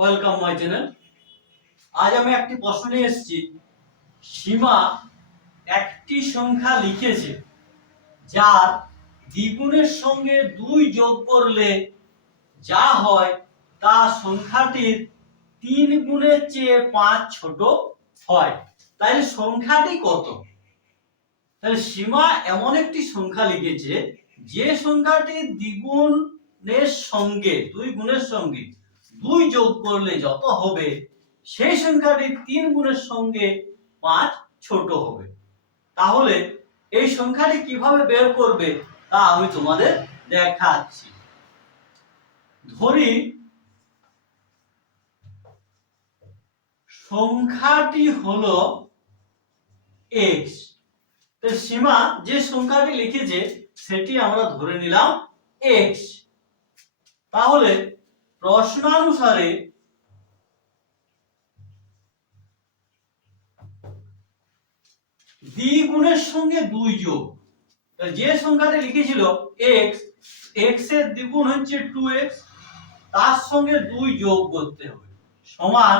Welcome my channel. আজ আমি একটি প্রশ্ন নিয়ে এসেছি। সীমা একটি সংখ্যা লিখেছে যার দ্বিগুণের সঙ্গে 2 যোগ করলে যা হয় তা সংখ্যাটির 3 গুণের চেয়ে 5 ছোট হয়। তাহলে সংখ্যাটি কত? তাহলে সীমা এমন একটি সংখ্যা লিখেছে যে সংখ্যাটি দ্বিগুণের সঙ্গে 2 গুণের সঙ্গে 2 যোগ করলে যত হবে সেই সংখ্যাটি 3 গুণের সঙ্গে 5 ছোট হবে। তাহলে এই সংখ্যাটি কিভাবে বের করবে তা আমি তোমাদের দেখাচ্ছি। ধরি সংখ্যাটি হলো x। তো সীমা যে সংখ্যাটি লিখেছে সেটি আমরা ধরে নিলাম x। তাহলে প্রশ্নানুসারে দ্বিগুণের সঙ্গে 2 যোগ, যে সংখ্যাটি লিখেছিল x, x এর দ্বিগুণ হচ্ছে 2x, তার সঙ্গে 2 যোগ করতে হবে সমান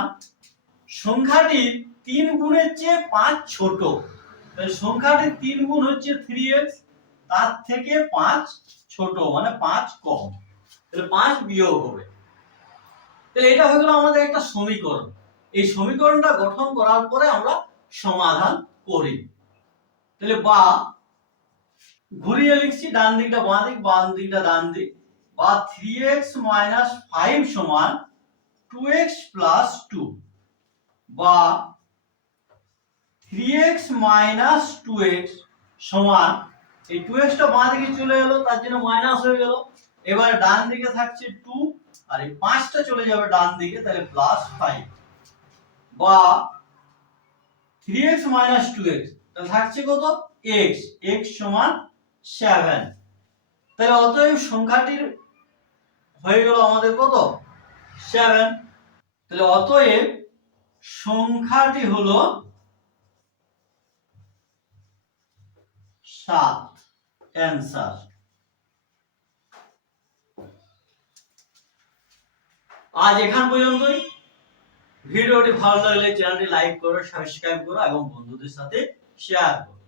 সংখ্যাটি 3 গুণের চেয়ে 5 ছোট। তাহলে সংখ্যাটি 3 গুণ হচ্ছে 3x, তার থেকে 5 ছোট মানে 5 কম। তাহলে 5 বিয়োগ হবে। তাহলে এটা হয়ে গেল আমাদের একটা সমীকরণ। এই সমীকরণটা গঠন করার পরে আমরা সমাধান করি। তাহলে বা ঘুরিয়ে লিখছি, ডান দিকটা বাঁ দিক, বাম দিকটা ডান দিক। বা 3x - 5 সমান 2x + 2, বা 3x - 2x সমান এই 2x টা বাঁ দিকে চলে গেল তার জন্য মাইনাস হয়ে গেল। এবার ডান দিকে থাকছে 2 আর এই 5 টা চলে যাবে ডান দিকে, তাহলে +5, বা 3x - 2x তাহলে থাকছে কত x, x সমান 7। তাহলে অতএব সংখ্যাটির হয়ে গেল আমাদের কত 7। তাহলে অতএব সংখ্যাটি হলো 7 অ্যানসার। আজ এখান পর্যন্তই। ভিডিওটি ভালো লাগলে চ্যানেলটি লাইক করো, সাবস্ক্রাইব করো এবং বন্ধুদের সাথে শেয়ার করো।